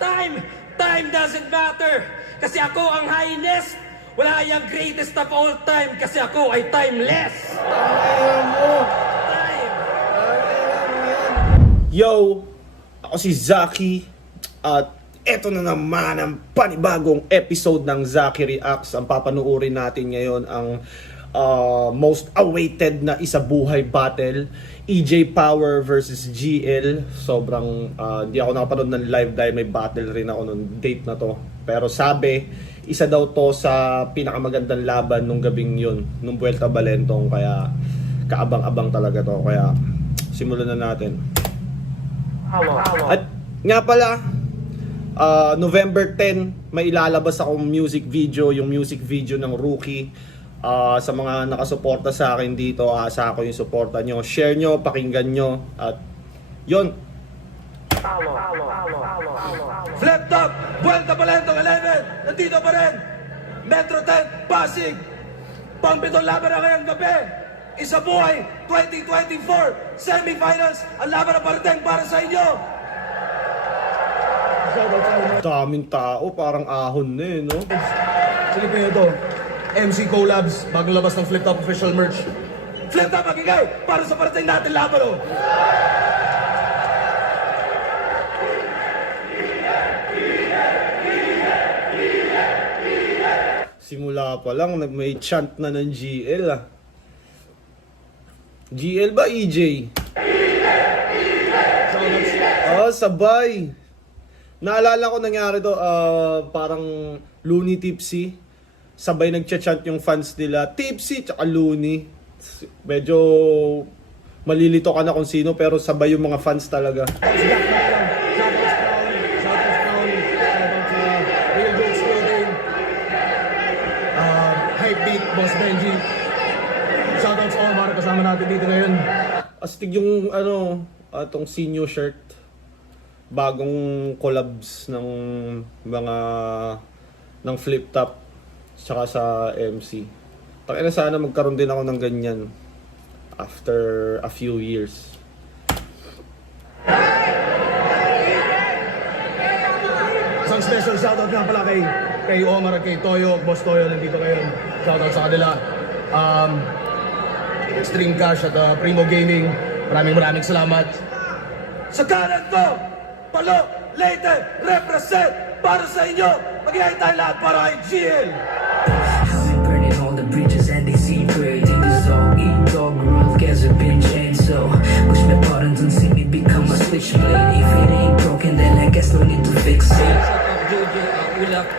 Time doesn't matter. Kasi ako ang highest. Wala yung greatest of all time kasi ako ay timeless. Time. Yo, ako si Zaki at eto na naman ang panibagong episode ng Zaki Reacts. Ang papanuorin natin ngayon ang most awaited na isabuhay battle, EJ Power versus GL. Sobrang hindi ako nakapanood ng live dahil may battle rin ako nung date na to. Pero sabi, isa daw to sa pinakamagandang laban nung gabing yun, nung Vuelta Valentong. Kaya kaabang-abang talaga to. Kaya simulan na natin. At nga pala, November 10, may ilalabas akong music video, yung music video ng Rookie. Sa mga nakasuporta sa akin dito, asa ko yung suporta nyo. Share nyo, pakinggan nyo. At yun. Flip top, Vuelta Valentong 11, nandito pa rin. Metro 10, Pasig. Pang-pitong laban na ngayong gabi. Isa buhay, 2024, semifinals. Ang laban na parating para sa inyo. Daming tao, parang ahon na eh, no? Silipin nyo to. MC Collabs, bagong labas ng Flip Top official merch. Flip top, magigay para sa parating natin laban, oh. Simula pa lang, may chant na ng GL GL ba EJ? Sabay. Naalala ko nangyari to, parang Looney Tipsy. Sabay nagcha-chant yung fans nila, Tipsy tsaka Looney. Medyo malilito ka na kung sino, pero sabay yung mga fans talaga. Hypebeat, Boss Benji. Shoutouts all mga kasama natin dito ngayon. Astig yung atong senior shirt. Bagong collabs ng mga ng Flip Top tsaka sa MC. Takina sana magkaroon din ako ng ganyan after a few years. Isang special shoutout nga pala kay Omar at kay Toyo, Boss Toyo, nandito ngayon. Shoutout sa kanila. Extreme Cash at Primo Gaming. Maraming salamat. Sa kanan ko, Palo, Leyte, represent para sa inyo. Mag-ihay tayo lahat para kay GL. Burning all the bridges and they see great in the zone. Eat dog roof, guess a been changed. So push my buttons and see me become a switchblade. If it ain't broken, then I guess no need to fix it.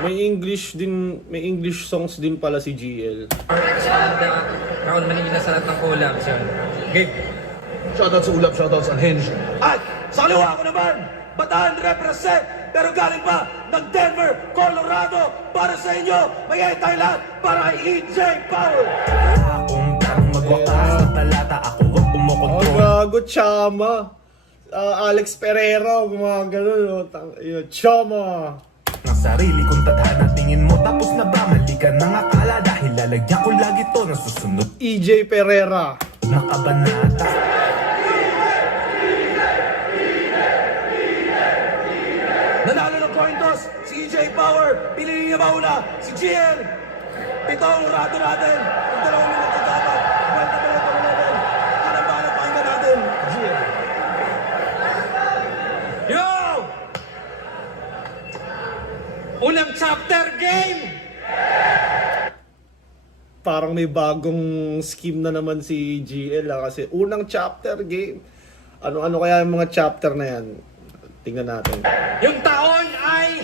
May English songs din pala si GL. Raul Manila sa lahat ng collabs yun. Okay. Shoutout sa Ulap, shoutout sa Unhinged. At sa kaliwa ko naman, Bataan represent, pero galing pa ng Denver, Colorado para sa inyo. Mag-ihay tayo lahat para kay EJ Power. Akong tarong magwakas na talata, ako wag kumokontrol. Gago, Chama. Alex Pereira, mga ganun. Chama. Ng sarili kong tadhana, tingin mo tapos na ba? Mali ka ng akala dahil lalagyan ko lagi to ng susunod. EJ Pereira. Nakabanata. Nanalo ng coin toss si EJ Power. Pinili niya mauna si GL. Pitong rato natin. Yung 2 minuto dapat. Vuelta Valentong 11. Yan ang bahala, pakinggan natin. GL. Yo! Unang chapter game! Parang may bagong scheme na naman si GL kasi unang chapter game. Ano-ano kaya yung mga chapter na yan? Tingnan natin. Yung taon ay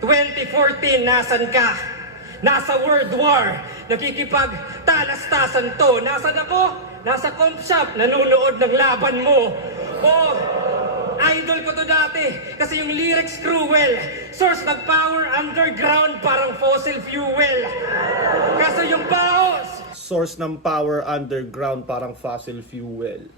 2014. Nasan ka? Nasa World War. Nakikipagtalastasan to. Nasan ako? Nasa comp shop. Nanonood ng laban mo. Oh, idol ko to dati. Kasi yung lyrics cruel. Source ng power underground parang fossil fuel. Kaso yung baos. Source ng power underground parang fossil fuel.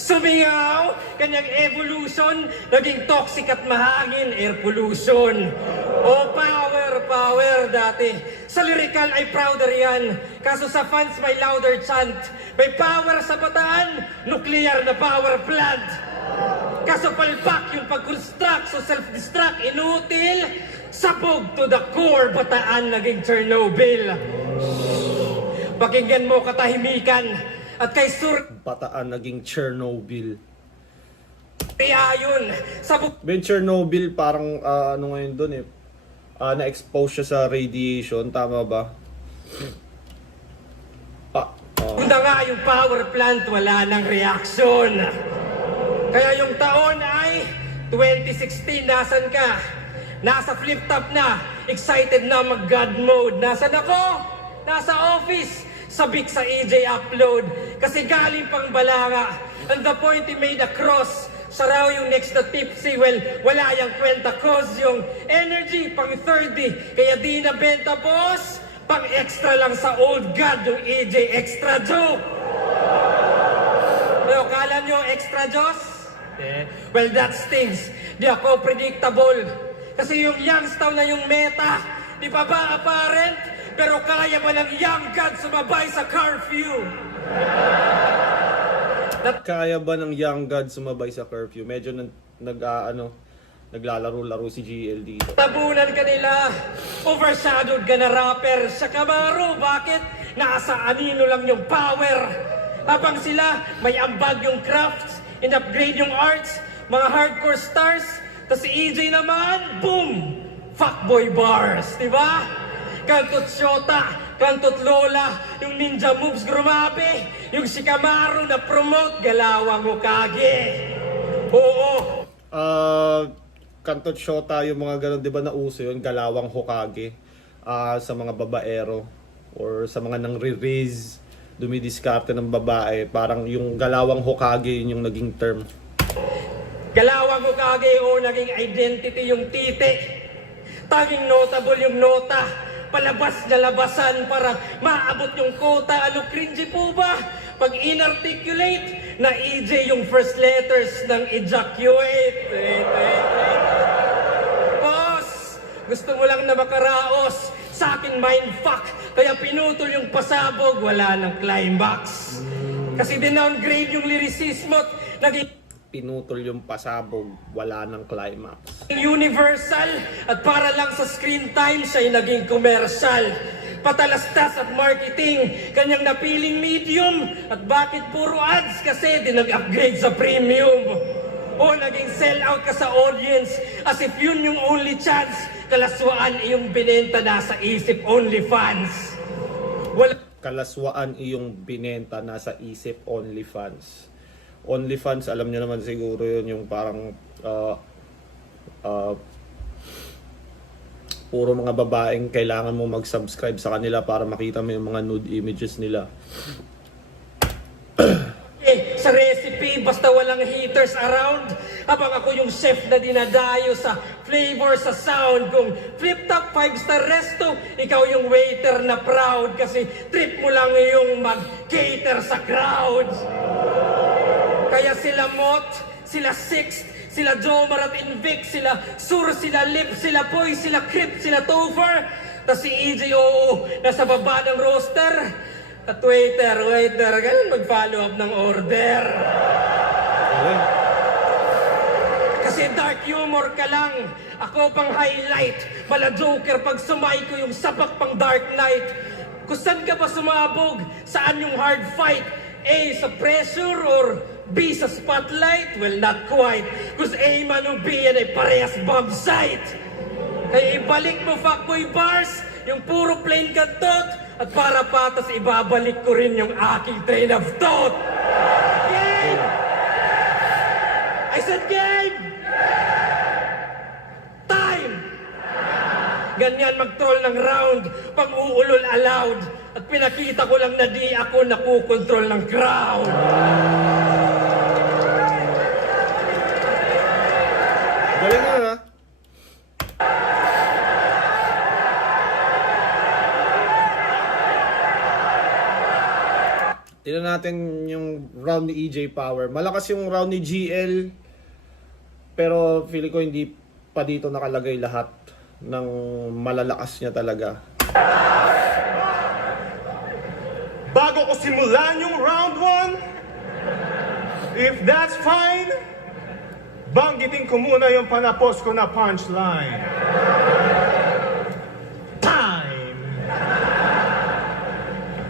Sumingaw, kanyang evolution, naging toxic at mahangin, air pollution. Oh, power dati. Sa lyrical ay prouder yan. Kaso sa fans may louder chant. May power sa bataan, nuclear na power plant. Kaso palpak yung pag-construct, so self-destruct, inutil. Sabog to the core, Bataan naging Chernobyl. Pakinggan mo katahimikan. At kay Bataan naging Chernobyl. Surya yun. Sabog Ben Chernobyl parang ano ngayon doon eh. Na-expose siya sa radiation, tama ba? na nga yung power plant, wala nang reaksyon. Kaya yung taon ay 2016, nasan ka? Nasa flip top na, excited na mag-God mode. Nasaan ako? Nasa office, sabik sa EJ upload. Kasi galing pang Balanga. And the point he made across, siya raw yung next na tipsy. Well, wala yung kwenta cause yung energy pang 30. Kaya di na benta boss, pang extra lang sa old god yung EJ extra joke. Pero kala nyo extra Diyos? Well, that stings. Di ako predictable. Kasi yung Youngstown na yung meta, di pa ba apparent? Pero kaya ba ng young god sumabay sa curfew? Kaya ba ng young god sumabay sa curfew? Medyo naglalaro-laro si GL dito. Tabunan ka nila. Overshadowed ka na rapper sa Camaro. Bakit? Nasa anino lang yung power. Habang sila, may ambag yung crafts, in-upgrade yung arts, mga hardcore stars. Tapos si EJ naman, boom! Fuckboy bars, di ba? Kantot Shota, kantot Lola, yung ninja moves grumabe, yung si Camaro na promote, galawang Hokage. Oo. Kantot Shota, yung mga ganun, di ba nauso yun? Galawang Hokage sa mga babaero or sa mga nang-re-raise, dumidiskarte ng babae. Parang yung galawang Hokage yun yung naging term. Galawang Hokage o naging identity yung titi. Tanging notable yung nota. Palabas na labasan para maabot yung quota. Ano cringy po ba? Pag inarticulate, na EJ yung first letters ng ejaculate. Wait. Boss, gusto mo lang na makaraos. Sa akin mindfuck. Kaya pinutol yung pasabog, wala ng climax. Kasi dinowngrade yung lyricismo at naging Pinutol yung pasabog, wala ng climax. universal at para lang sa screen time siya'y naging commercial. Patalastas at marketing, kanyang napiling medium. At bakit puro ads? Kasi di nag-upgrade sa premium. O naging sell out ka sa audience as if yun yung only chance. Kalaswaan iyong binenta na sa isip only fans. Kalaswaan iyong binenta nasa isip OnlyFans. OnlyFans, alam niyo naman siguro yun yung parang puro mga babaeng kailangan mo mag-subscribe sa kanila para makita mo yung mga nude images nila. Sa recipe, basta walang haters around. Habang ako yung chef na dinadayo sa flavor, sa sound. Kung flip top 5-star resto, ikaw yung waiter na proud. Kasi trip mo lang yung mag-cater sa crowd. Kaya sila Mot, sila Sixth, sila Jomar at Invic, sila Sur, sila Lip, sila Poy, sila Crip, sila Topher. Tas si EJ, nasa baba ng roster. At waiter, ganun mag-follow up ng order. Kasi dark humor ka lang, ako pang highlight. Mala Joker pag sumay ko yung sapak pang Dark Knight. Kung saan ka ba sumabog? Saan yung hard fight? A, sa pressure or B, sa spotlight? Well, not quite. Cause A man o B yan ay parehas bomb site. Kaya ibalik mo fuckboy bars, yung puro plain kantot. At para patas, ibabalik ko rin yung aking train of thought. Game! I said game! Time! Ganyan mag-troll ng round, pang-uulol allowed. At pinakita ko lang na di ako nakukontrol ng crowd. Galing na ha? Tignan natin yung round ni EJ Power. Malakas yung round ni GL. Pero feeling ko hindi pa dito nakalagay lahat ng malalakas niya talaga. Bago ko simulan yung round 1, if that's fine, banggitin ko muna yung panapos ko na punchline. Time!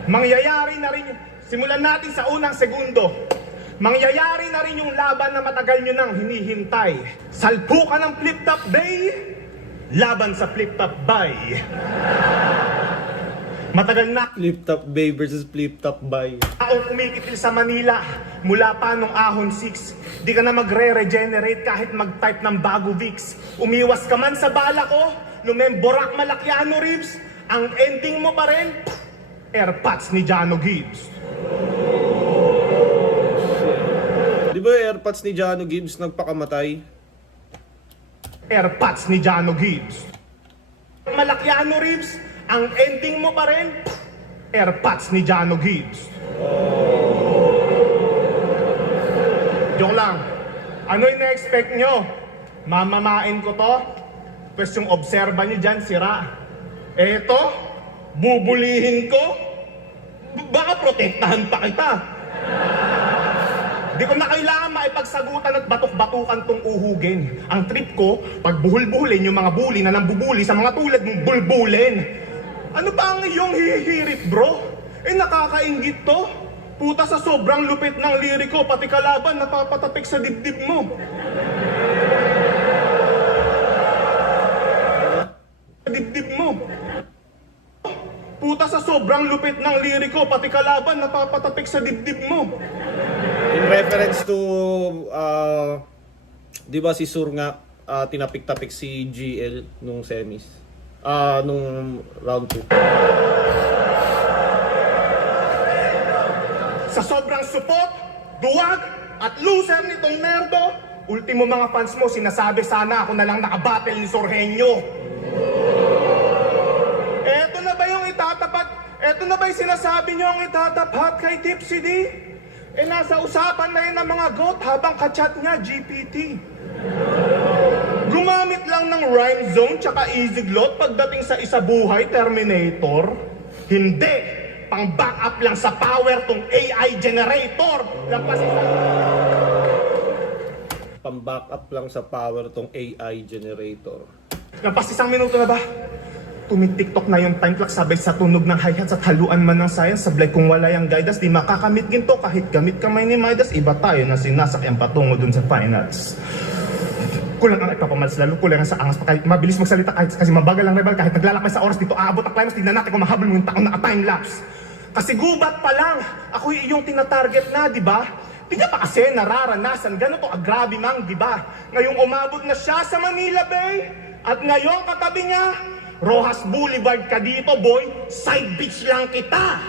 Mangyayari na rin, simulan natin sa unang segundo. Mangyayari na rin yung laban na matagal nyo nang hinihintay. Salpukan ng flip-top day, laban sa flip-top bay. Matagal na Flip Top Bay versus Flip Top Bay. taong kumikitil sa Manila mula pa nung Ahon 6. Di ka na magre-regenerate kahit mag-type ng bago Vicks. Umiwas ka man sa bala ko, lumemborak Malakiano ribs, ang ending mo pa rin, airpods ni Jano Gibbs. Di ba airpods ni Jano Gibbs nagpakamatay? Airpods ni Jano Gibbs. Malakiano ribs, ang ending mo pa rin, airpods ni Jano Gibbs. Joke lang. Ano yung na-expect nyo? Mamamain ko to? Pwes yung obserba nyo dyan, sira. Eto, bubulihin ko? Baka protektahan pa kita. Di ko na kailangan maipagsagutan at batok-batukan tong uhugin. Ang trip ko, pag buhul-buhulin yung mga bully na nambubuli sa mga tulad mong bulbulin. Ano ba ang iyong hihirit, bro? Nakakaingit to. Puta, sa sobrang lupit ng liriko, pati kalaban napapatapik sa dibdib mo. Sa dibdib mo. Puta, sa sobrang lupit ng liriko, pati kalaban napapatapik sa dibdib mo. In reference to, di ba si Sur nga, tinapik-tapik si GL nung semis. Nung round 2. Sa sobrang supot, duwag, at loser nitong nerdo, ultimo mga fans mo, sinasabi sana ako na lang nakabattle ni Sorhenyo. Eto na ba yung itatapat? Eto na ba yung sinasabi nyo ang itatapat kay Tipsy D? Nasa usapan na yun ng mga GOAT habang kachat niya, GPT. Gumamit lang ng rhyme zone tsaka easy glot pagdating sa isa buhay Terminator? Hindi! Pang backup lang sa power tong AI generator. Pang-backup lang sa power tong AI generator. Lampas isang minuto na ba? Tumitiktok na yung time clock sabay sa tunog ng hi-hats at haluan man ng science. Sablay kung wala yung guidance, di makakamit ginto kahit gamit kamay ni Midas. Iba tayo na sinasakyan patungo dun sa finals. Kulang ang ipapamalas, lalo kulang ang sa angas pa kahit mabilis magsalita kahit kasi mabagal ang rebel kahit naglalakbay sa oras dito aabot ang climax. Tignan natin kung mahabol mo yung taon naka-timelapse. Kasi gubat pa lang, ako yung tinatarget na, di ba? Di ka pa kasi nararanasan, ganito agrabe mang, di ba? Ngayong umabot na siya sa Manila Bay, at ngayong katabi niya, Rojas Boulevard ka dito, boy, side beach lang kita.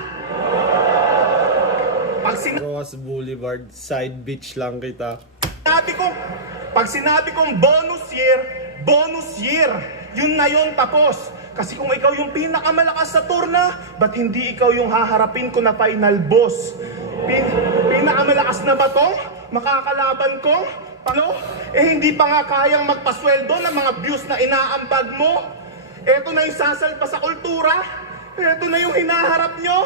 Rojas Boulevard, side beach lang kita. Pag sinabi kong bonus year, yun na yun tapos. Kasi kung ikaw yung pinakamalakas sa turna, ba't hindi ikaw yung haharapin ko na final boss? Pinakamalakas na ba to? Makakalaban ko? Paano? Hindi pa nga kayang magpasweldo ng mga views na inaambag mo. Eto na yung sasalpa sa kultura. Eto na yung hinaharap nyo.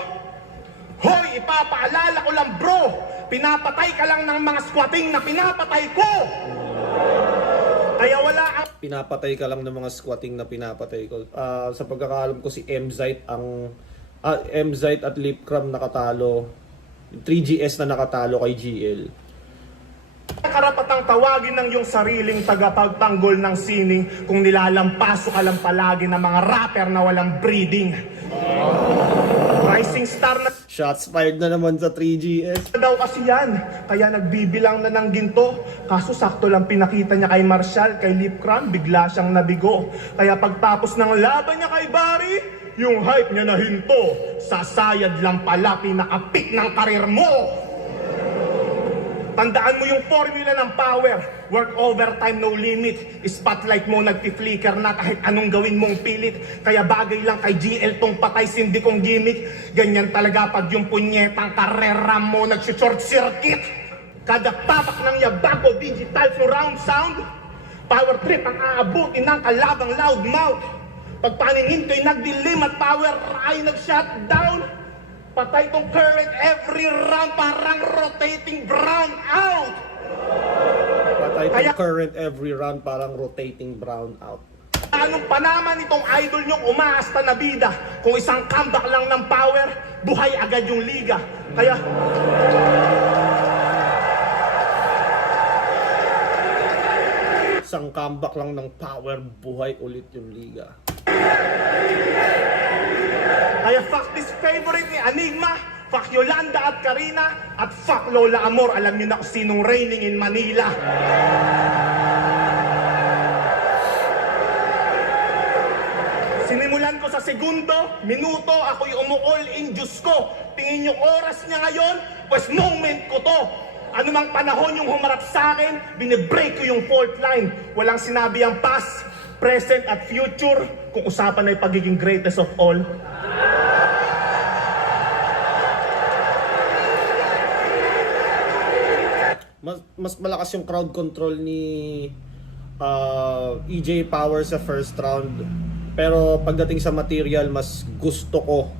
Hoy, ipapaalala ko lang bro, pinapatay ka lang ng mga squatting na pinapatay ko. Kaya wala ang... Pinapatay ka lang ng mga squatting na pinapatay ko. Sa pagkakaalam ko si MZite ang... MZite at Lipcram nakatalo. 3GS na nakatalo kay GL. Karapatang tawagin ng iyong sariling tagapagtanggol ng sining kung nilalampaso ka lang palagi ng mga rapper na walang breeding. Rising star na Shots fired na naman sa 3GS. daw kasi yan. Kaya nagbibilang na ng ginto. Kaso sakto lang pinakita niya kay Marshall, kay Lipcram, bigla siyang nabigo. Kaya pagtapos ng laban niya kay Barry, yung hype niya na hinto. Sasayad lang pala pinaka-peak ng karir mo. Tandaan mo yung formula ng power. Work overtime, no limit. Spotlight mo nagti-flicker na kahit anong gawin mong pilit. Kaya bagay lang kay GL tong patay sindi kong gimmick. Ganyan talaga pag yung punyetang karera mo nag-short circuit. Kada tapak ng yabago, digital surround sound. Power trip ang aabutin ng kalabang loudmouth. Pag paningin ko'y nagdilim at power ay nag-shutdown. Patay tong current every round, parang rotating brown out. Kahit Kaya yung current every round, parang rotating brownout. anong panaman itong idol nyong umaasta na bida? Kung isang comeback lang ng power, buhay agad yung liga. Kaya Isang comeback lang ng power, buhay ulit yung liga. Kaya fuck this favorite ni Enigma, fuck Yolanda at Karina, at fuck Lola Amor. Alam niyo na kung sinong reigning in Manila. Sinimulan ko sa segundo, minuto, ako'y umuol in Diyos ko. Tingin niyo oras niya ngayon, pues moment ko to. Ano mang panahon yung humarap sa akin, binibreak ko yung fault line. Walang sinabi ang past, present at future kung usapan ay pagiging greatest of all. Mas malakas yung crowd control ni EJ Power sa first round. Pero pagdating sa material, mas gusto ko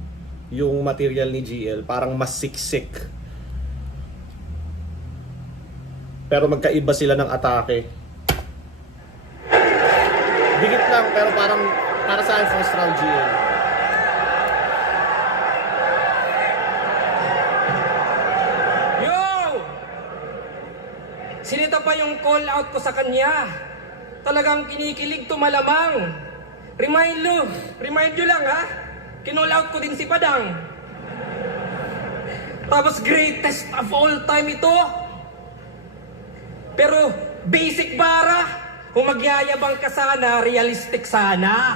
yung material ni GL. Parang mas siksik. Pero magkaiba sila ng atake. Dikit lang, pero parang para sa akin first round GL. Yo! Sinita pa yung call out ko sa kanya. Talagang kinikilig to malamang. Remind you lang ha. Kinall out ko din si Padang. Tapos greatest of all time ito. Pero basic bara, kung magyayabang ka sana, realistic sana.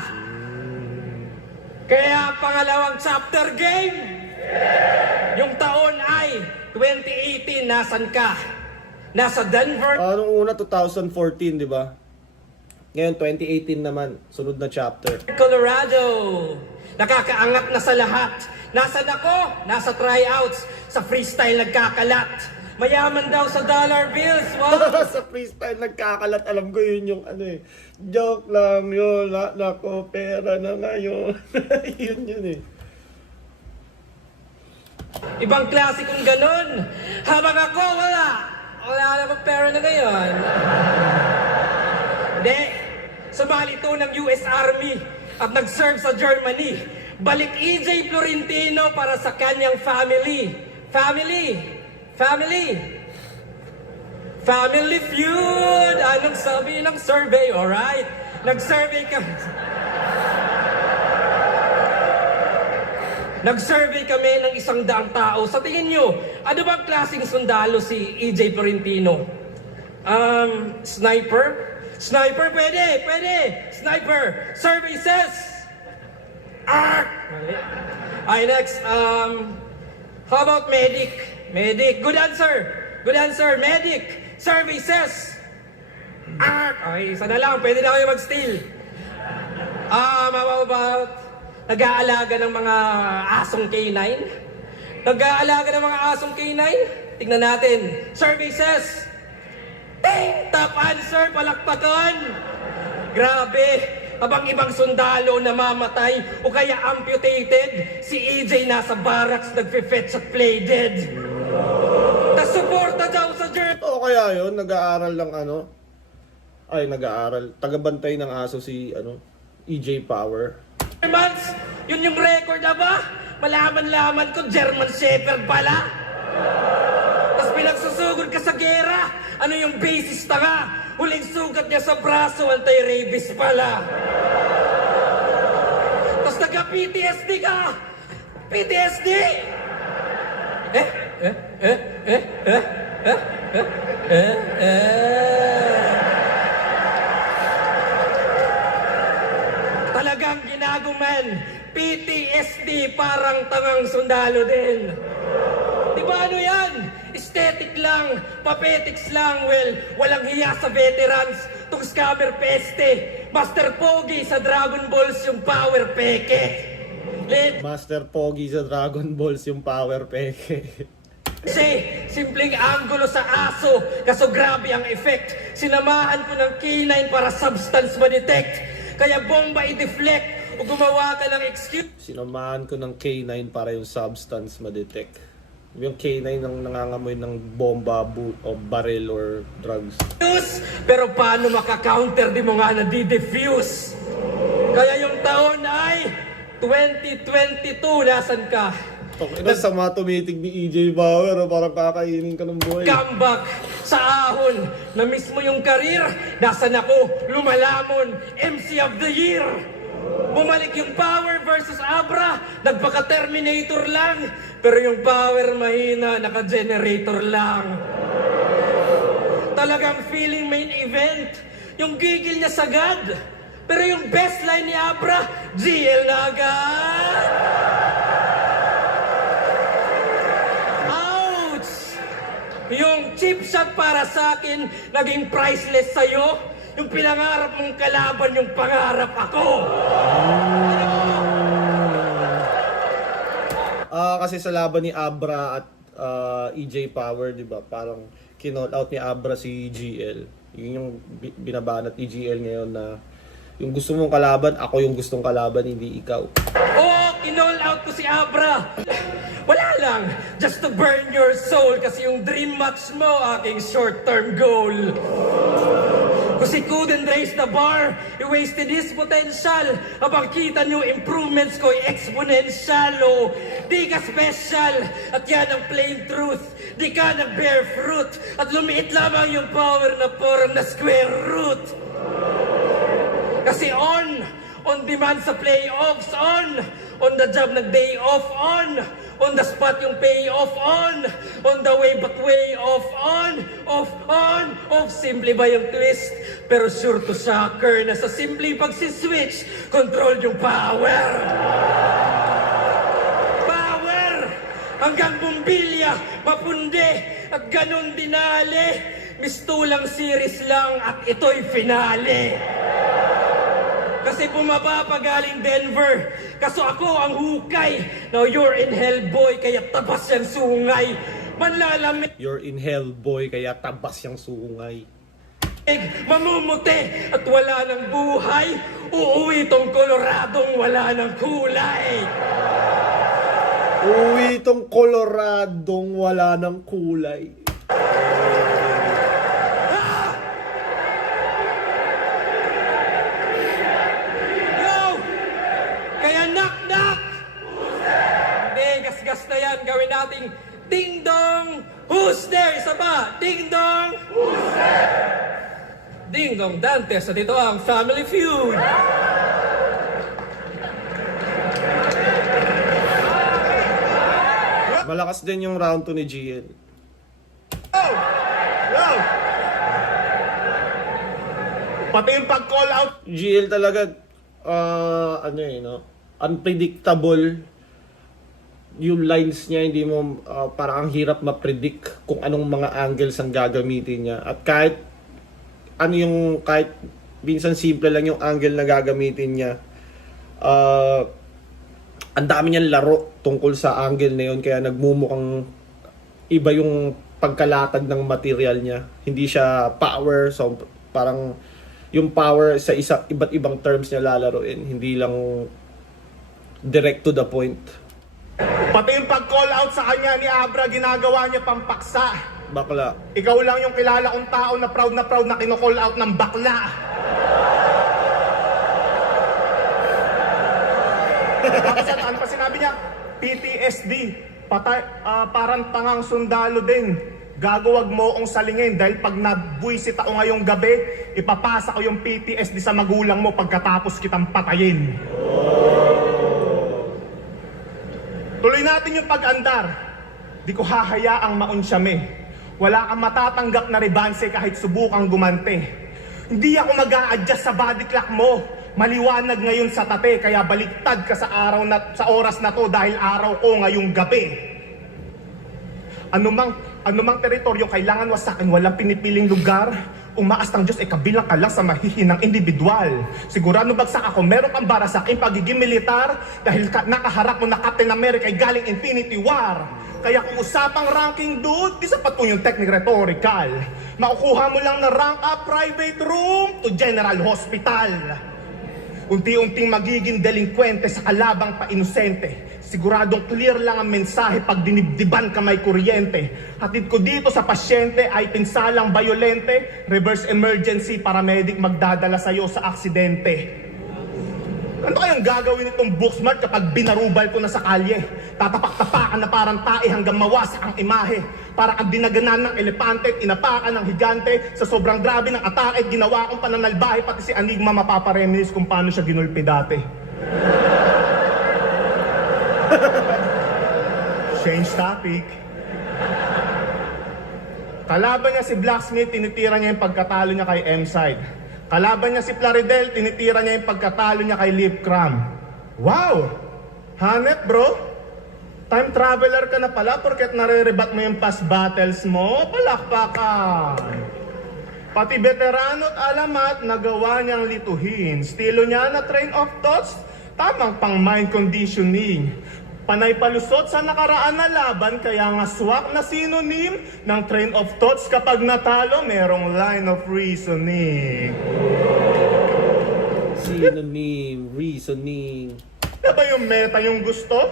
Kaya pangalawang chapter game. Yung taon ay 2018, nasan ka? Nasa Denver. Nung una 2014, di ba? Ngayon 2018 naman, sunod na chapter. Colorado. Nakakaangat na sa lahat. Nasaan ako? Nasa tryouts. Sa freestyle nagkakalat. Mayaman daw sa dollar bills. Wow! Sa freestyle nagkakalat, alam ko yun yung ano eh. Joke lang yun, nako, pera na ngayon. yun eh. Ibang klase kung ganun. Habang ako, wala. Wala namang pera na ngayon. Hindi. Sumali to ng US Army at nag-serve sa Germany. Balik EJ Florentino para sa kanyang family. Family feud! Anong sabi ng survey, alright? Nag-survey kami ng 100 tao. Sa tingin nyo, ano bang klaseng sundalo si EJ Florentino? Sniper? Sniper, pwede! Sniper! Survey says! Mali. Ay, next, how about medic? Good answer, medic. Survey says, okay, isa na lang, pwede na kayo mag-steal. How about, nag-aalaga ng mga asong K9? Tignan natin. Survey says, top answer, palakpakan. Grabe. Habang ibang sundalo namamatay o kaya amputated, si EJ nasa barracks nagfe-fetch at play dead. Tas suporta daw sa German. O kaya yun, nag-aaral ng ano? Ay, nag-aaral. Tagabantay ng aso si EJ Power. Yun yung record na ba? Malaman-laman ko, German Shepherd pala. Tas pinagsusugod ka sa gera. Ano yung basis tanga? Huling sugat niya sa braso, anti-rabies pala. Tapos nagka-PTSD ka! PTSD! Talagang ginaguman. PTSD parang tangang sundalo din. Di ba ano yan? Aesthetic lang, papetics lang, well, walang hiya sa veterans, tong scammer peste, Master Pogi sa Dragon Balls yung power peke. Master Pogi sa Dragon Balls yung power peke. Kasi, simpleng angulo sa aso, kaso grabe ang effect. Sinamahan ko ng K9 para substance ma-detect, kaya bomba i-deflect, o gumawa ka ng excuse. Sinamahan ko ng K9 para yung substance ma-detect. Yung K9 ng nangangamoy ng bomba, o barrel or drugs. Pero paano makakounter di mo nga na-defuse? Kaya yung taon ay 2022, nasan ka? Okay, sama tumitig ni EJ Bauer, parang kakainin ka ng buhay. Comeback sa ahon na mismo yung karir. Nasaan ako? Lumalamon, MC of the Year. Bumalik yung power versus Abra. Nagpaka-Terminator lang. Pero yung power mahina, naka-generator lang. Talagang feeling main event. Yung gigil niya sagad. Pero yung best line ni Abra, GL na agad. Ouch! Yung chip shot para sa akin, naging priceless sa'yo. Yung pinangarap mong kalaban, yung pangarap ako. Kasi sa laban ni Abra at EJ Power, di ba? Parang kinall out ni Abra si GL. Yun yung binabanat ni GL ngayon na yung gusto mong kalaban, ako yung gustong kalaban, hindi ikaw. Oh, kinall out ko si Abra. Wala lang, just to burn your soul kasi yung dream match mo, aking short-term goal. Kasi couldn't raise the bar, he wasted his potential. Habang kita niyo improvements ko, exponential. Oh, di ka special, at yan ang plain truth. Di ka nag-bear fruit, at lumiit lamang yung power na form na square root. Kasi on demand sa playoffs, on the job nag-day off, on the spot yung payoff, on the way but way off, off, simple ba yung twist? Pero sure to shocker na sa simple pagsiswitch, control yung power. Power! Hanggang bumbilya, mapundi, at ganun dinali. Mistulang series lang at ito'y finale. Kasi bumaba pa galing Denver. Kaso ako ang hukay. Now you're in hell, boy, kaya tabas yan sungay. Manlalamig, You're in hell, boy, kaya tabas yung sungay. mamumuti, at wala ng buhay. Uuwi tong Coloradong wala ng kulay. Uwi itong Coloradong wala ng kulay. Kaya knock-knock! Hindi, gas-gas na yan. Gawin nating ding-dong! Who's there? Isa pa! Ding-dong! Who's there? Ding-dong Dantes. At ito ang Family Feud. Malakas din yung round 2 ni GL. Yo! Pati yung pag-call out. GL talaga, unpredictable yung lines niya, hindi mo, parang ang hirap ma-predict kung anong mga angles ang gagamitin niya. At kahit minsan simple lang yung angle na gagamitin niya, ang dami niyang laro tungkol sa angle na yun, kaya nagmumukhang iba yung pagkalatag ng material niya. Hindi siya power, so parang yung power sa iba't ibang terms niya lalaroin, hindi lang direct to the point. Pati yung pag-call out sa kanya ni Abra, ginagawa niya pampaksa. Bakla. Ikaw lang yung kilala kong tao na proud na kino-call out ng bakla. Tapos ano pa sinabi niya? PTSD. Parang tangang sundalo din. Gagawag mo akong salingin dahil pag nabwisit ako ngayong gabi, ipapasa ko yung PTSD sa magulang mo pagkatapos kitang patayin. Tuloy natin yung pag-andar. Di ko hahayaang maunsyame. Wala kang matatanggap na rebanse kahit subukang gumante. Hindi ako mag-a-adjust sa body clock mo. Maliwanag ngayon sa tate, kaya baliktad ka sa oras na to dahil araw ko ngayong gabi. Anumang teritoryo kailangan wasakin, walang pinipiling lugar. Umaas ng Diyos, kabilang ka lang sa mahihinang individual. Sigurado bagsak ako, meron kang bara sa aking pagiging militar dahil nakaharap mo na Captain America ay galing Infinity War. Kaya kung usapang ranking, dude, di sapat po yung technique rhetorical. Makukuha mo lang na rank up private room to general hospital. Unti-unting magiging delinkwente sa kalabang pa-inosente. Siguradong clear lang ang mensahe pag dinibdiban ka may kuryente. Hatid ko dito sa pasyente ay pinsalang bayolente, reverse emergency, paramedic magdadala sa'yo sa aksidente. Ano kayang gagawin itong Booksmart kapag binarubal ko na sa kalye? Tatapak-tapakan na parang tae hanggang mawasak ang imahe. Parang ang dinaganan ng elepante, inapakan ng higante. Sa sobrang grabe ng atake, ginawa kong pananalbahe, pati si Enigma mapapareminis kung paano siya ginulpi dati. Change topic. Kalaban niya si Blacksmith, tinitira niya yung pagkatalo niya kay M-Side. Kalaban niya si Plaridel, tinitira niya yung pagkatalo niya kay Lip Cram. Wow! Hanep bro? Time traveler ka na pala porket nare-rebat mo yung past battles mo? Palakpakan! Pati veterano at alamat, nagawa niyang lituhin. Estilo niya na train of thoughts, tamang pang mind conditioning. Panay palusot sa nakaraan na laban, kaya nga swak na synonym ng train of thoughts. Kapag natalo, merong line of reasoning. Synonym, reasoning. Di ba yung meta yung gusto?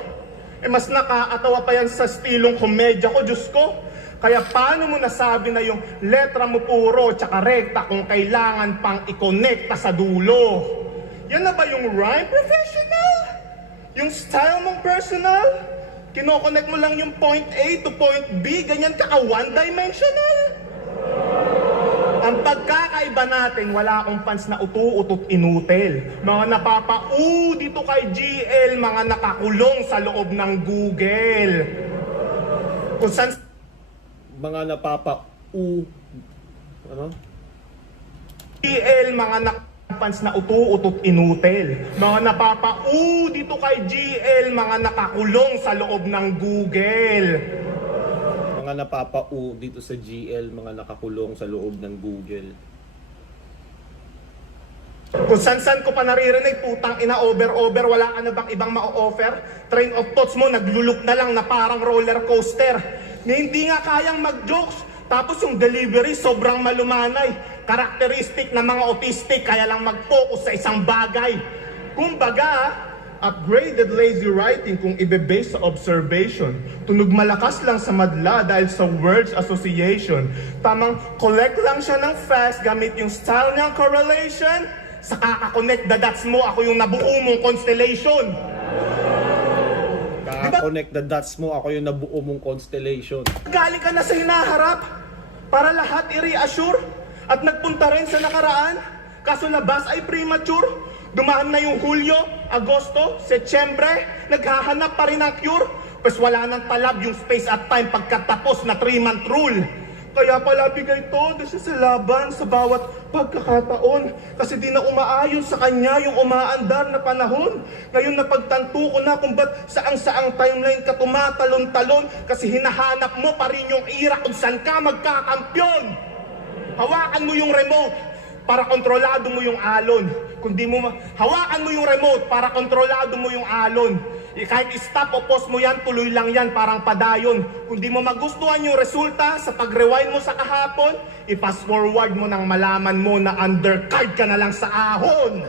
Mas nakakatawa pa yan sa stilong komedya ko, Diyos ko. Kaya paano mo nasabi na yung letra mo puro tsaka rekta kung kailangan pang i-connecta sa dulo? Yan na ba yung rhyme professional? Yung style mong personal? Kinoconnect mo lang yung point A to point B, ganyan ka one-dimensional? Ang pagkakaiba natin, wala akong fans na utu-utot inutil. Mga napapa-u dito kay GL, mga nakakulong sa loob ng Google. Kung saan Mga ano? GL, mga fans na utu-utot inutil. Mga napapa-u dito kay GL, mga nakakulong sa loob ng Google. Mga napapa-u dito sa GL, mga nakakulong sa loob ng Google. Kung san-san ko pa naririnig, putang ina, over-over, wala ka na bang ibang ma-offer? Train of thoughts mo, nagluluk na lang na parang roller coaster. Na hindi nga kayang mag-jokes, tapos yung delivery sobrang malumanay. Karakteristik ng mga autistic, kaya lang mag-focus sa isang bagay. Kumbaga, upgraded lazy writing kung ibe-base sa observation. Tunog malakas lang sa madla dahil sa words association. Tamang collect lang siya ng fast gamit yung style niyang correlation. Sa kaka-connect the dots mo, ako yung nabuo mong constellation. Kaka-connect the dots mo, ako yung nabuo mong constellation. Galing ka na sa hinaharap para lahat i-reassure at nagpunta rin sa nakaraan. Kaso labas ay premature. Dumaan na yung Hulyo, Agosto, Setyembre, naghahanap pa rin ng cure. Pues wala nang talab yung space at time pagkatapos na 3-month rule. Kaya pala bigay todo siya sa laban sa bawat pagkakataon. Kasi di na umaayon sa kanya yung umaandar na panahon. Ngayon napagtanto ko na kung ba't saang-saang timeline ka tumatalon-talon. Kasi hinahanap mo pa rin yung ira kung saan ka magkakampyon. Hawakan mo yung remote para kontrolado mo yung alon. Kung di mo hawakan mo yung remote para kontrolado mo yung alon. Kahit stop o pause mo yan, tuloy lang yan, parang padayon. Kung di mo magustuhan yung resulta sa pag-rewind mo sa kahapon, i-fast forward mo nang malaman mo na undercard ka na lang sa ahon.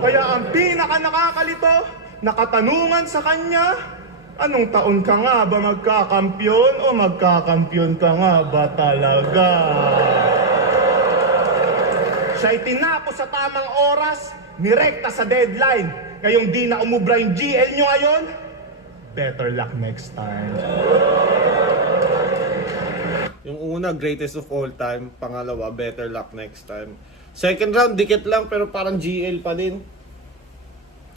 Kaya ang pinaka nakakalito, nakatanungan sa kanya, anong taon ka nga ba magkakampyon o magkakampyon ka nga ba talaga? Siya'y tinapos sa tamang oras, nirekta sa deadline. Ngayong di na umubra yung GL nyo ngayon, better luck next time. Yung una, greatest of all time. Pangalawa, better luck next time. Second round, dikit lang pero parang GL pa din.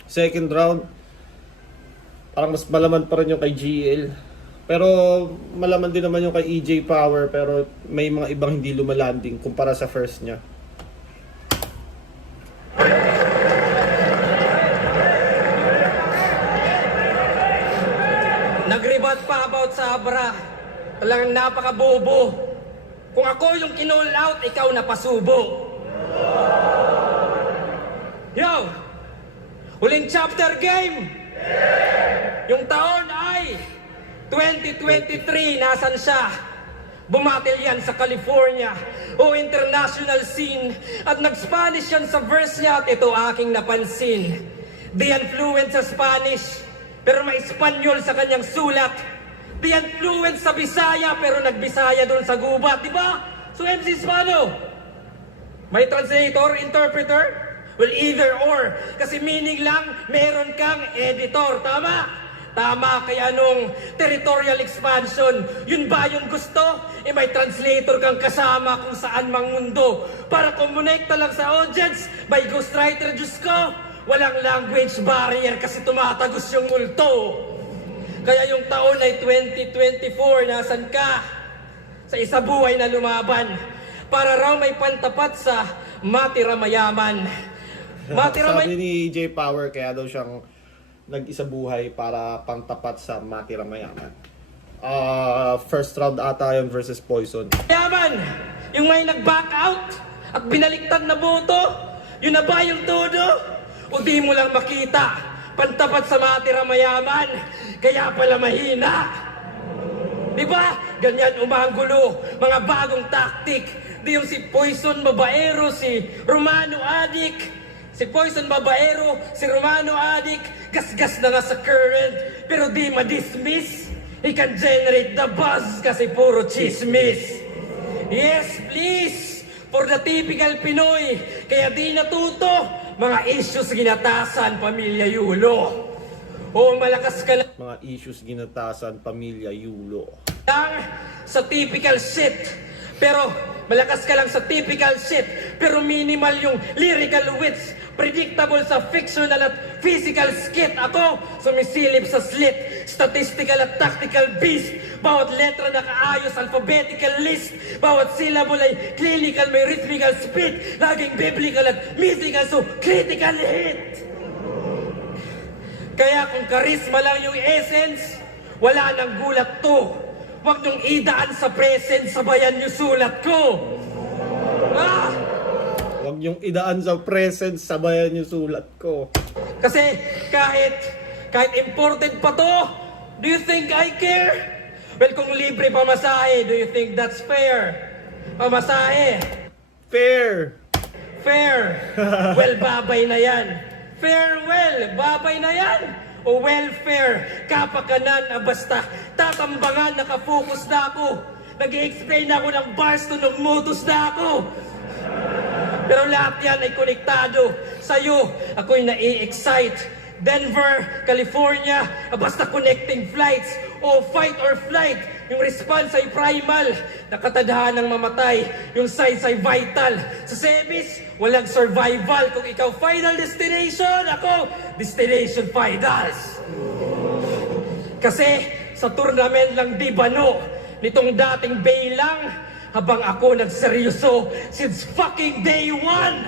Second round, parang mas malaman pa rin yung kay GL. Pero malaman din naman yung kay EJ Power, pero may mga ibang hindi lumalanding kumpara sa first niya. Nag-rebut pa about sa Abra. Talagang napakabobo. Kung ako yung kinall out, ikaw napasubo. Yo! Huling chapter game! Yung taon ay 2023, nasan siya? Bumatil yan sa California o international scene at nag-Spanish yan sa verse niya at ito aking napansin. Di yan fluent sa Spanish pero may Espanyol sa kanyang sulat. Di yan fluent sa Bisaya, pero nagbisaya doon sa gubat, di ba? So MC Spano, may translator, interpreter? Well, either or. Kasi meaning lang, meron kang editor. Tama? Tama, kaya nung territorial expansion, yun ba yung gusto? May translator kang kasama kung saan mang mundo. Para kumonekta lang sa audience, may ghostwriter, Diyos ko. Walang language barrier kasi tumatagos yung multo. Kaya yung taon ay 2024, nasan ka? Sa isa buhay na lumaban. Para raw may pantapat sa matira mayaman. Sabi ni J Power, kaya daw siyang nag-isa buhay para pangtapat sa matira mayaman. First round ata yun versus Poison. Mayaman! Yung may nag-back out at binaliktad na boto, yun na ba yung todo? O di mo lang makita, pantapat sa matira mayaman, kaya pala mahina. Di ba? Ganyan umanggulo, mga bagong tactic. Di yung si Poison Babaero, si Romano Addict. Si Poison Babaero, si Romano Addict, gas-gas na nga sa current, pero di ma-dismiss. He can generate the buzz kasi puro chismis. Yes, please, for the typical Pinoy, kaya di natuto, mga issues ginatasan, pamilya Yulo. O malakas ka lang Mga issues ginatasan, pamilya Yulo. sa typical shit. Pero malakas ka lang sa typical shit, pero minimal yung lyrical wits. Predictable sa fictional at physical skit. Ako, sumisilip sa slit. Statistical at tactical beast. Bawat letra nakaayos, alphabetical list. Bawat syllable ay clinical, may rhythmical split. Laging biblical at mythical, so critical hit. Kaya kung charisma lang yung essence, wala nang gulat to. Huwag niyong idaan sa present, sabayan niyo sulat ko. Ah! Huwag yung idaan sa present, sabayan yung sulat ko. Kasi kahit imported pa to, do you think I care? Well, kung libre pamasahe, do you think that's fair? Pamasahe. Fair! Fair. Well, babay na yan. Farewell. Babay na yan. O welfare. Kapakanan, basta. Tatambangan, nakafocus na ako. Nag-i-explain ako ng bars, tunog motos na ako. Pero lahat yan ay konektado. Sa'yo, ako'y nai-excite. Denver, California, basta connecting flights. O fight or flight. Yung response ay primal. Nakatadhanang mamatay. Yung size ay vital. Sa service, walang survival. Kung ikaw final destination, ako destination finals. Kasi sa tournament lang di bano nitong dating Baylang, habang ako nagseryoso since fucking day one.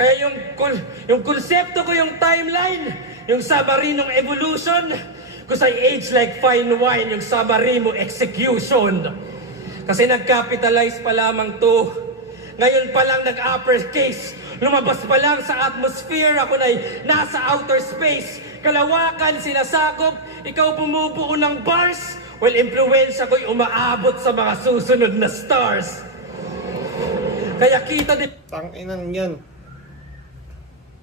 Kaya yung konsepto ko, yung timeline, yung submarinong evolution, because I age like fine wine, yung submarine execution. Kasi nag-capitalize pa lamang to. Ngayon pa lang nag-uppercase. Lumabas pa lang sa atmosphere, ako na'y nasa outer space. Kalawakan, sinasakop, ikaw bumubuo ng bars. Well, influensya ko'y umaabot sa mga susunod na stars. Kaya kita din... Tanginan yan.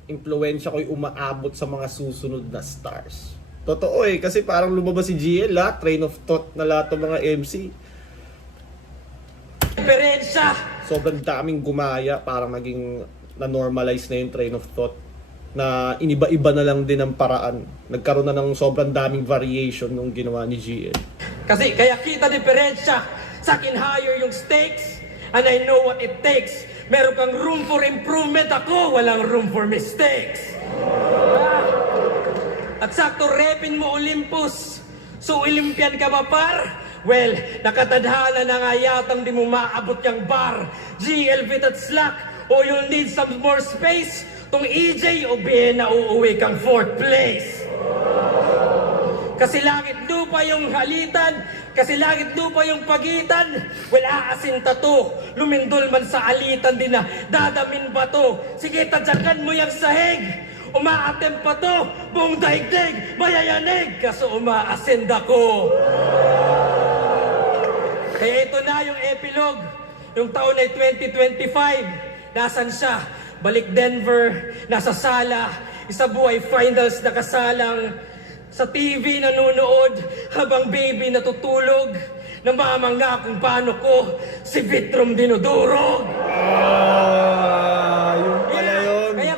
Impluensya ko'y umaabot sa mga susunod na stars. Totoo eh, kasi parang lumabas si GL, train of thought na lahat ng mga MC. Diferensya. Sobrang daming gumaya, parang naging na-normalize na yung train of thought. Na iniba-iba na lang din ang paraan. Nagkaroon na ng sobrang daming variation nung ginawa ni GL. Kasi kaya kita diferensya. Sa akin higher yung stakes, and I know what it takes. Meron kang room for improvement, ako walang room for mistakes. At sakto repin mo Olympus. So Olympian ka ba par? Well, nakatadhana na nga yatang di mo maabot yung bar. GL bit at slack, o you'll need some more space. Tong EJ o Vienna uuwi kang 4th place. Kasi langit lupa yung halitan, kasi langit lupa yung pagitan. Well, aasin tato, lumindol man sa alitan, din na dadamin ba to? Sige, tadyakan mo yung sahig. Umaatem pa to, buong daigdig, mayayanig, kaso umaasin ko. Kaya ito na yung epilogue. Yung taon ay 2025. Nasaan siya? Balik Denver, nasa sala. Isa buhay finals nakasalang. Sa TV nanonood habang baby natutulog. Namamanga kung paano ko si Vitrom dinudurog. Yun pala yun. Kaya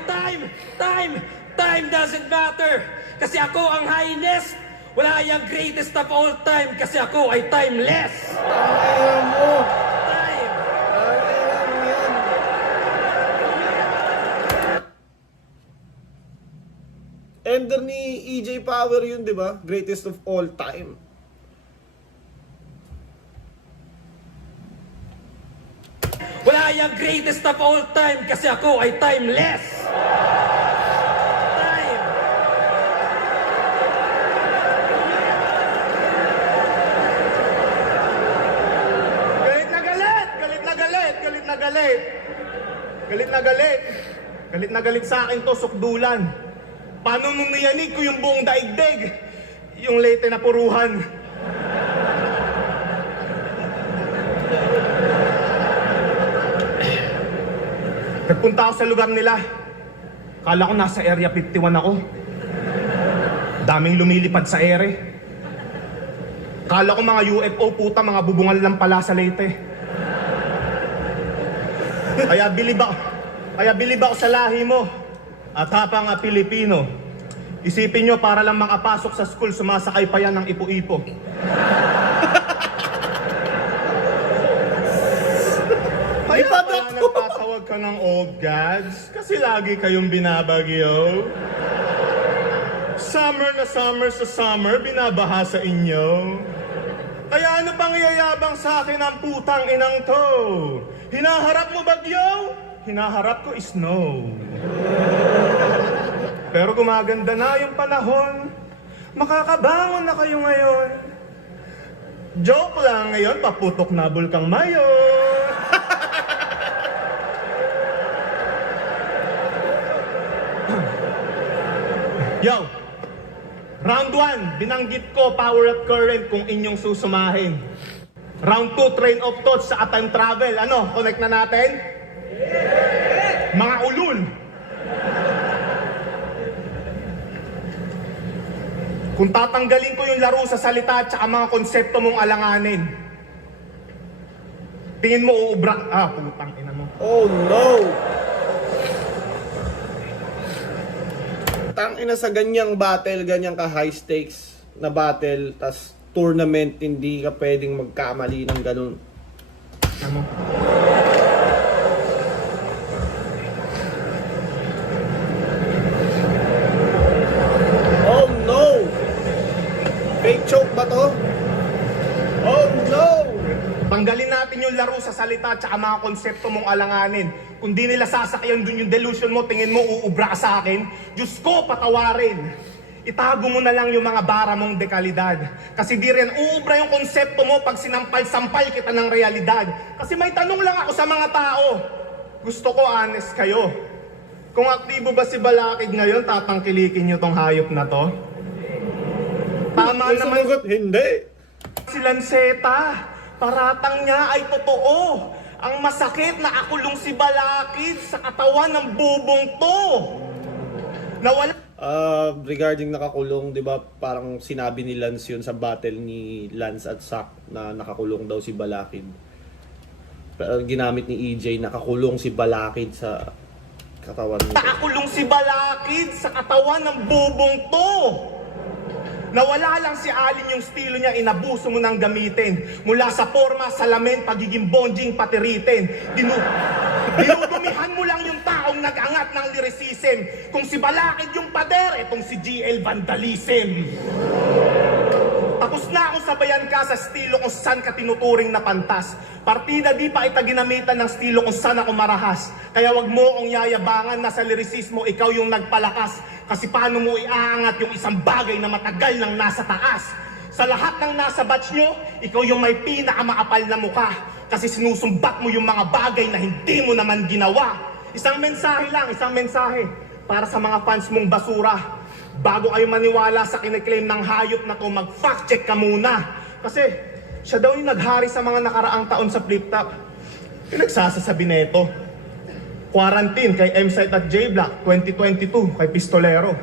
time doesn't matter. Kasi ako ang highest. Wala yung greatest of all time kasi ako ay timeless. Alam mo. Time. Alam mo yan. Ender ni EJ Power yun, di ba? Greatest of all time. Wala yung greatest of all time kasi ako ay timeless. Time. Galit na galit! Galit na galit! Galit na galit! Galit na galit! Galit na galit sa akin to, sukdulan. Paano nung niyanig ko yung buong daigdig? Yung late na puruhan. Nagpunta ako sa lugar nila. Kala ko nasa Area 51 ako. Daming lumilipad sa ere. Kala ko mga UFO puta, mga bubungal lang pala sa Leyte. Kaya bilib ako sa lahi mo. At hapang Pilipino, isipin nyo para lang makapasok sa school, sumasakay pa yan ng ipo-ipo. Kaya nagtatawag ka ng old gods kasi lagi kayong binabagyo. Summer na summer sa summer, binabaha sa inyo. Kaya ano pang iyayabang sa akin ang putang inang to? Hinaharap mo bagyo? Hinaharap ko snow. Pero gumaganda na yung panahon. Makakabangon na kayo ngayon. Joke lang ngayon, paputok na bulkang mayon. Yo! Round 1, binanggit ko power at current kung inyong susumahin. Round 2, train of thought sa time travel. Ano, connect na natin? Mga ulul! Kung tatanggalin ko yung laro sa salita at saka mga konsepto mong alanganin, tingin mo uubra... putang ina mo. Oh no! Tangina sa ganyang battle, ganyang ka high stakes na battle, tas tournament, hindi ka pwedeng magkamali ng ganun. Ano? Oh no! Fake choke ba to? Oh no! Tanggalin natin yung laro sa salita at saka mga konsepto mong alanganin. Kung di nila sasakyan dun yung delusion mo, tingin mo uubra ka sa akin, Diyos ko, patawarin. Itago mo na lang yung mga bara mong dekalidad. Kasi di rin uubra yung konsepto mo pag sinampal-sampal kita ng realidad. Kasi may tanong lang ako sa mga tao. Gusto ko honest kayo. Kung aktibo ba si Balakid ngayon, tatangkilikin nyo tong hayop na to? Tama May naman sumagot, hindi. si Lanceta. Paratang niya ay totoo. Ang masakit na akulong si Balakid sa katawan ng bubong to. Nawala Regarding nakakulong, 'di ba? Parang sinabi ni Lance 'yun sa battle ni Lance at Sak na nakakulong daw si Balakid. Pero ginamit ni EJ, nakakulong si Balakid sa katawan niya. Nakakulong si Balakid sa katawan ng bubong to. Nawala lang si Alin yung estilo niya, inabuso mo nang gamitin. Mula sa forma, salamin, pagiging bonjing, patiritin. Dinudumihan mo lang yung taong nag-angat ng lyricism. Kung si Balakid yung pader, etong si GL vandalism. Tapos na akong sabayan ka sa estilo kung saan ka tinuturing na pantas. Partida di pa kita ginamitan ng estilo kung saan ako marahas. Kaya wag mo akong yayabangan na sa lyricismo ikaw yung nagpalakas. Kasi paano mo iaangat yung isang bagay na matagal nang nasa taas? Sa lahat ng nasa batch nyo, ikaw yung may pinakamaapal na mukha. Kasi sinusumbat mo yung mga bagay na hindi mo naman ginawa. Isang mensahe lang, isang mensahe para sa mga fans mong basura. Bago kayo maniwala sa kiniklaim ng hayop na to, mag-fact check ka muna. Kasi siya daw yung naghari sa mga nakaraang taon sa flip-top. Pinagsasasabi neto. Quarantine kay M-Site at J-Block 2022 kay Pistolero.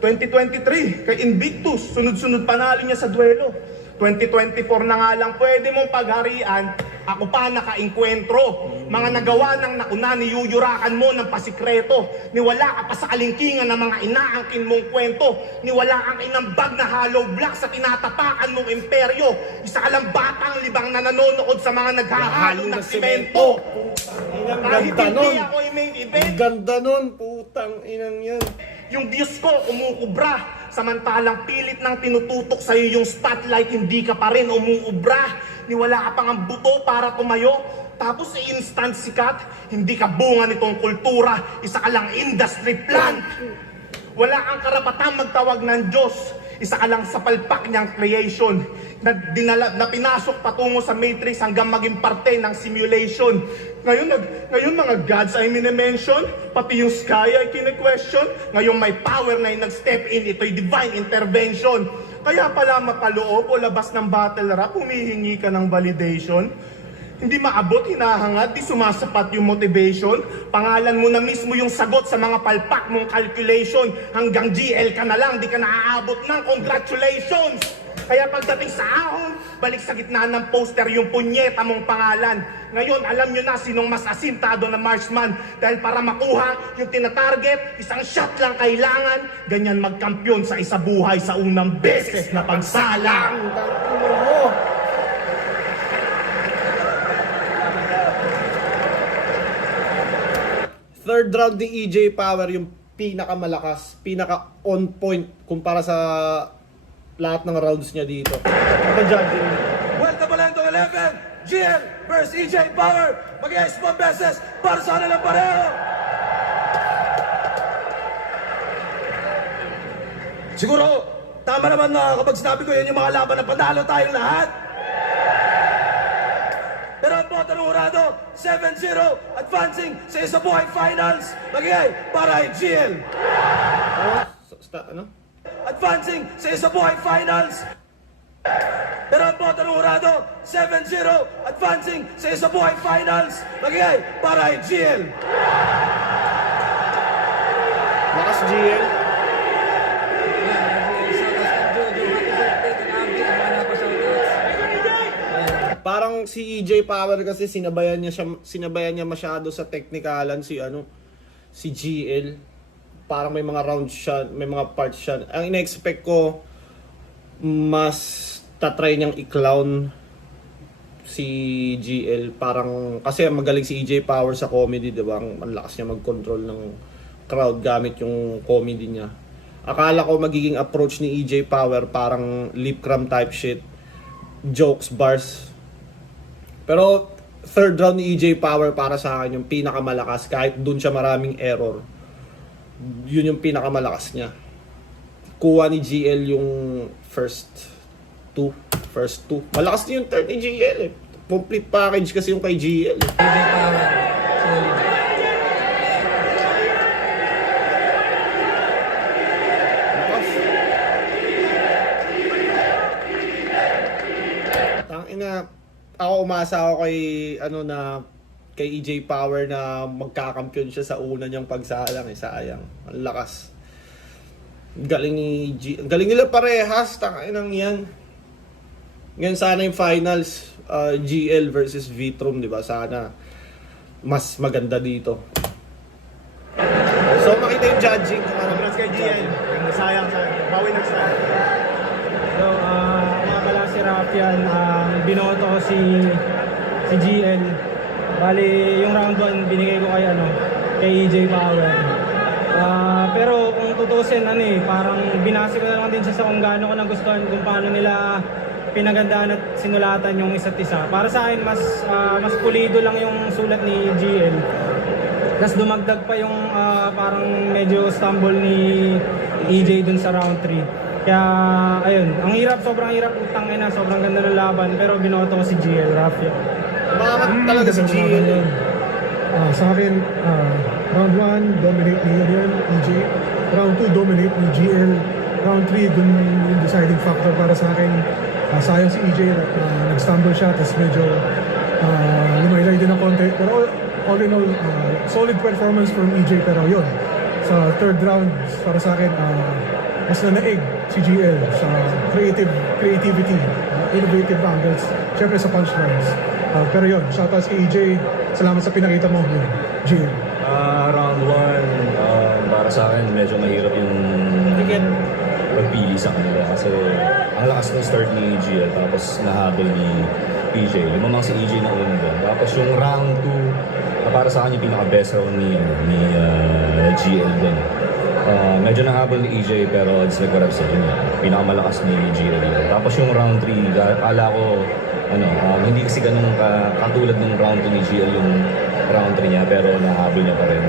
2023, kay Invictus, sunod-sunod panalo niya sa duelo. 2024 na nga lang pwede mong pagharian, ako pa nakainkwentro. Mga nagawa ng nakuna, niyuyurakan mo ng pasikreto. Niwala ka pa sa kalingkingan ng mga inaangkin mong kwento. Niwala kang inambag na hollow block sa tinatapakan mong imperyo. Isa ka lang batang libang na nanonood sa mga naghahalo ng simento. Kahit hindi ako yung main event, Ang ganda nun, putang inang yan. yung Diyos ko umukubra. Samantalang pilit ng tinututok sa'yo yung spotlight, hindi ka pa rin umuubra. Niwala ka pang ang buto para tumayo. Tapos instant sikat, hindi ka bunga nitong kultura. Isa ka lang industry plant. Wala kang karapatang magtawag ng Diyos. Isa ka lang sa palpak niyang creation na pinasok patungo sa matrix hanggang maging parte ng simulation. Ngayon mga gods ay minimension, pati yung sky ay kine-question. Ngayon may power na yung nag-step in, ito'y divine intervention. Kaya pala mapaloob o labas ng battle rap, humihingi ka ng validation. Hindi maabot, hinahangad, di sumasapat yung motivation. Pangalan mo na mismo yung sagot sa mga palpak mong calculation. Hanggang GL ka na lang, di ka naaabot ng congratulations. Kaya pagdating sa ahon, balik sa gitna ng poster yung punyeta mong pangalan. Ngayon, alam nyo na sinong mas asintado na marksman. Dahil para makuha yung tinatarget, isang shot lang kailangan. Ganyan magkampiyon sa isa buhay sa unang beses na pagsalang. Third round ni EJ Power yung pinakamalakas, pinaka on point kumpara sa lahat ng rounds niya dito. Ako judging. Welcome Balentong 11, GL versus EJ Power. Mag-i-spawn beses para sa kanilang pareho. Siguro, tama naman na kapag sinabi ko yan yung mga laban na panalo tayong lahat. Pero ang boto ng Urado, 7-0, advancing sa isa buhay finals. Magigay para kay GL. Ano? Advancing sa isa buhay finals. Pero ang boto ng Urado, 7-0, advancing sa isa buhay finals. Magigay para kay GL. Lakas GL. Parang si EJ Power kasi sinabayan niya masyado sa technicalan si GL. Parang may mga rounds siya, may mga parts siya. Ang ina-expect ko mas tatry niyang i-clown si GL. Parang kasi magaling si EJ Power sa comedy, 'di ba? Ang lakas niya mag-control ng crowd gamit yung comedy niya. Akala ko magiging approach ni EJ Power parang lip cram type shit, jokes, bars. Pero third round ni EJ Power para sa akin yung pinakamalakas kahit dun siya maraming error. Yun yung pinakamalakas niya. Kuha ni GL yung first two. Malakas din yung third ni GL eh. Complete package kasi yung kay GL. EJ Power. Solid. Lakas. Tangina. Ako umasa ako kay EJ Power na magkakampiyon siya sa una niyang pagsalang sayang. Ang lakas. Galing nila parehas, tanginang yan. Ngayon sana yung finals, GL versus Vitrum, di ba? Sana mas maganda dito. So makita yung judging kung ano. Congrats kay GL. Sayang. Bawi na sayang. So, mga pala si Rafian, binoto ko si GL. Bali, yung round 1 binigay ko kay EJ Power. Pero kung tutusin, parang binase ko na lang din siya sa kung gaano ko nagustuhan kung paano nila pinagandaan at sinulatan yung isa't isa. Para sa akin, mas pulido lang yung sulat ni GL. Tapos dumagdag pa yung parang medyo stumble ni EJ dun sa round 3. Kaya, ayun, sobrang hirap, sobrang ganda ng laban, pero binoto ko si GL, Rafian. Mamat talaga si GL. Sa akin, round 1, dominate ni EJ. Round 2, dominate ni GL. Round 3, dun yung deciding factor para sa akin. Sayang si EJ, nag-stumble siya, tapos medyo lumaylay din ng konti. Pero all in all, solid performance from EJ. Pero yun, sa third round, para sa akin, mas nanaig si GL sa creativity, innovative angles, syempre sa punchlines. Pero yun, shoutout kay EJ, salamat sa pinakita mo, yun, GL. Round 1, para sa akin, medyo mahirap yung pagpili sa kanila kasi ang lakas ng start ni GL tapos nahabol ni EJ. Lumamang si EJ na una doon. Tapos yung round 2, para sa akin yung pinaka-best round ni GL doon. Medyo nahabol ni EJ pero it's like what I've said, pinakamalakas ni GL dito. Tapos yung round 3, akala ko hindi kasi ganun katulad ng round 2 ni GL yung round 3 niya pero nahabol niya pa rin.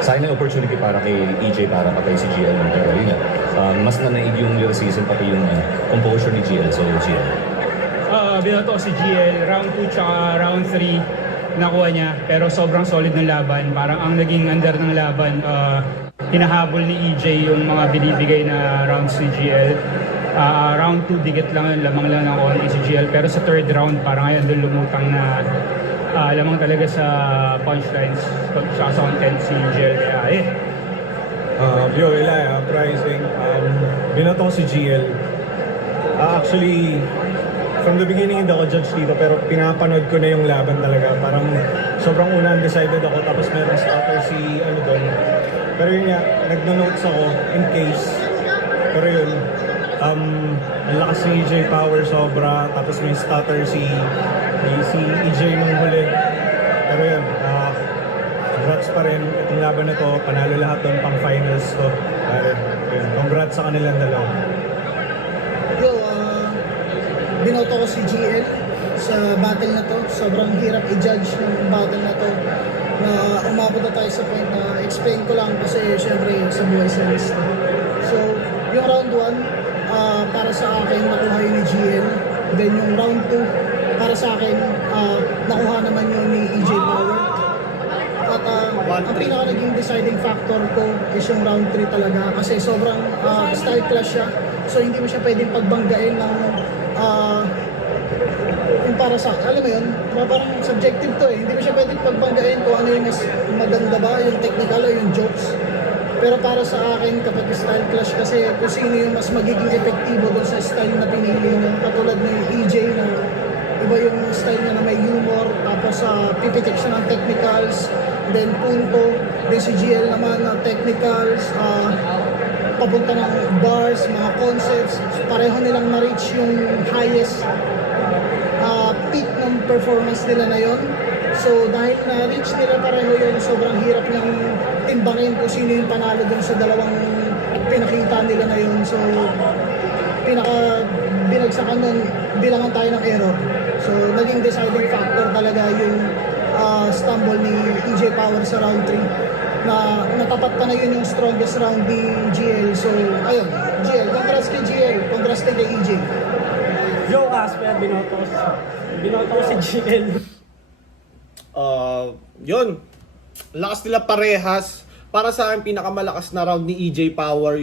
Sayang na opportunity para kay EJ para patay si GL. Pero yun mas nanaig yung lyricism pati yung composure ni GL. So GL. Binoto ko si GL, round 2 tsaka round 3 nakuha niya. Pero sobrang solid ng laban. Parang ang naging under ng laban, hinahabol ni EJ yung mga binibigay na rounds ni GL. Round 2, dikit lang, lamang lang ng konti si GL. Pero sa third round, parang ngayon doon lumutang na lamang talaga sa punchlines, sa content si GL. Kaya Yo, Eli, Uprising. Binoto ko si GL. Actually, from the beginning hindi ako judge dito pero pinapanood ko na yung laban talaga. Parang sobrang una undecided ako tapos meron starter si doon. Pero yun nga, nagno-notes ako in case. Pero yun, ang lakas ni EJ Power sobra tapos may starter si EJ nung huli. Pero yun, congrats pa rin itong laban na to, panalo lahat ng pang finals to. Yun, congrats sa kanilang dalawa. Yo, binoto ko si GL sa battle na to. Sobrang hirap i-judge ng battle na to. Na umabot na tayo sa point na explain ko lang kasi syempre sa buhay series to. So, yung round 1, para sa akin nakuha yun ni GL. Then yung round 2, para sa akin nakuha naman yun ni EJ Power. At ang pinaka naging deciding factor ko is yung round 3 talaga kasi sobrang style clash siya. So hindi mo siya pwedeng pagbanggain ng yung para sa, alam mo yun, parang subjective to eh. Hindi mo siya pwedeng pagbanggain kung ano yung mas maganda ba, yung technical o yung jokes. Pero para sa akin, kapag style clash kasi kung sino yung mas magiging epektibo doon sa style na pinili niya. Katulad ng EJ na iba yung style niya na may humor, tapos pipitik siya ng technicals, then punto, then si GL naman na technicals, papunta ng bars, mga concepts, pareho nilang na-reach yung highest peak ng performance nila na yon. So dahil na-reach nila pareho yun, sobrang hirap niyang timbangin kung sino yung panalo dun sa dalawang pinakita nila na yun. So binagsakan nun, bilangan tayo ng error. So naging deciding factor talaga yung stumble ni EJ Power sa round 3 na natapat pa na yun yung strongest round ni GL. So ayun, GL, congrats kay GL, congrats kay EJ. Joe Asper, binoto ko si GL. Yun, lakas nila parehas. Para sa akin, pinakamalakas na round ni EJ Power,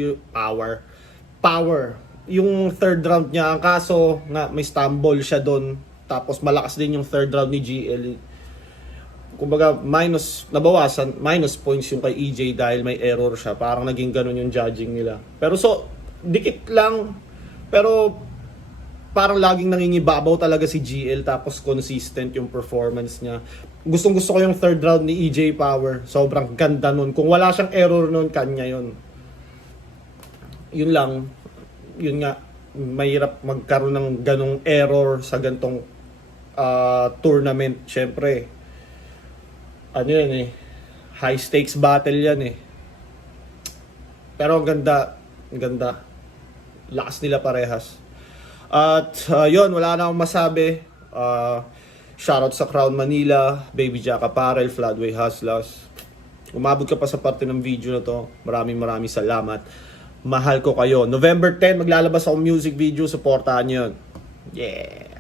yung third round niya. Ang kaso nga, may stumble siya doon. Tapos malakas din yung third round ni GL. Kumbaga, minus points yung kay EJ dahil may error siya. Parang naging ganun yung judging nila. Pero dikit lang. Pero parang laging nangingibabaw talaga si GL tapos consistent yung performance niya. Gustong-gusto ko yung third round ni EJ Power. Sobrang ganda nun. Kung wala siyang error nun, kanya yun. Yun lang. Yun nga, mahirap magkaroon ng ganong error sa gantong tournament. Siyempre, ano yan eh, high stakes battle yan eh. Pero ang ganda. Lakas nila parehas. At yun, wala na akong masabi. Shoutout sa Crown Manila, Baby Jack Apparel, Floodway Hustlers. Umabot ka pa sa parte ng video na to. Maraming salamat. Mahal ko kayo. November 10, maglalabas akong music video. Supportahan nyo yun. Yeah!